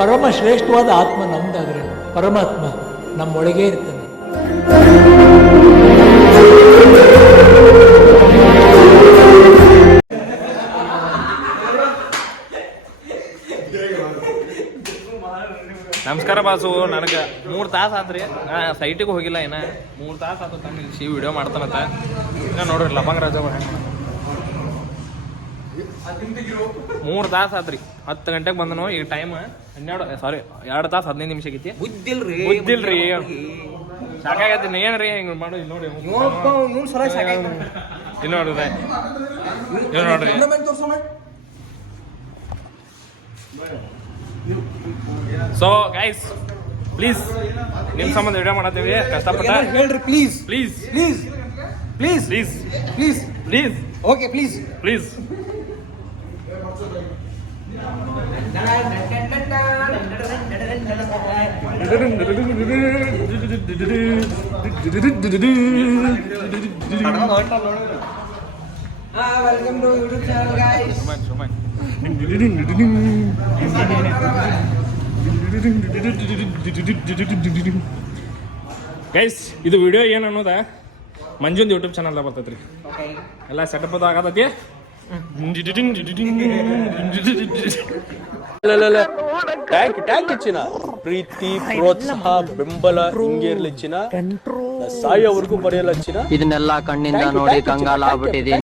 ಪರಮ ಶ್ರೇಷ್ಠವಾದ ಆತ್ಮ ನಮ್ದಾದ್ರೆ ಪರಮಾತ್ಮ ನಮ್ಮೊಳಗೇ ಇರ್ತಾನೆ. ನಮಸ್ಕಾರ ಬಾಸು. ನನಗೆ 3 ತಾಸು ಆತ್ರಿ, ಸೈಟಿಗೆ ಹೋಗಿಲ್ಲ. ಏನ 3 ತಾಸು ಆತ ತಮ್ಮ ನಿಲ್ಸಿ ವಿಡಿಯೋ ಮಾಡ್ತಾನಂತ. ಇನ್ನ ನೋಡ್ರಿ ಲಪಂಗ ರಾಜ 3 ತಾಸು ಆತ್ರಿ. 10 ಗಂಟೆಗೆ ಬಂದನು. ಈಗ ಟೈಮ್ 2 ತಾಸು 15 ನಿಮಿಷ ಆಗೈತಿ. ಬುದ್ದಿಲ್ರಿ ಸಾಕಾಗೈತಿ. ಏನ್ರಿ ಹಿಂಗ್ ಮಾಡು. ಇಲ್ಲಿ ನೋಡಿ ಇಲ್ಲಿ ನೋಡ್ರಿ ಇಲ್ಲಿ ನೋಡ್ರಿ. ಸೊ ಗೈಸ್ ಪ್ಲೀಸ್ ನಿಮ್ ಸಂಬಂಧ ವಿಡಿಯೋ ಮಾಡತ್ತೀವಿ ಕಷ್ಟಪಟ್ಟ. ಹೇಳ್ರಿ please please please please please please please okay please please. Welcome to YouTube channel guys. Guys ಇದು ವಿಡಿಯೋ ಏನು ಅನ್ನೋದ ಮಂಜುಂದ್ ಯೂಟ್ಯೂಬ್ ಚಾನಲ್ ಬರ್ತೈತ್ರಿ. ಎಲ್ಲ ಸೆಟಪ್ ಅದು ಆಗತೈತಿ. ಟ್ಯಾಂಕ್ ಹೆಚ್ಚಿನ ಪ್ರೀತಿ ಪ್ರೋತ್ಸಾಹ ಬೆಂಬಲ ಹಿಂಗೆ ಇರ್ಲಿಚ್ಚಿನ ಸಾಯೋವರೆಗೂ ಬರೆಯಲ್ಲ ಹೆಚ್ಚಿನ. ಇದನ್ನೆಲ್ಲ ಕಣ್ಣಿಂದ ನೋಡಿ ಕಂಗಾಲ ಆಗ್ಬಿಟ್ಟಿದೆ.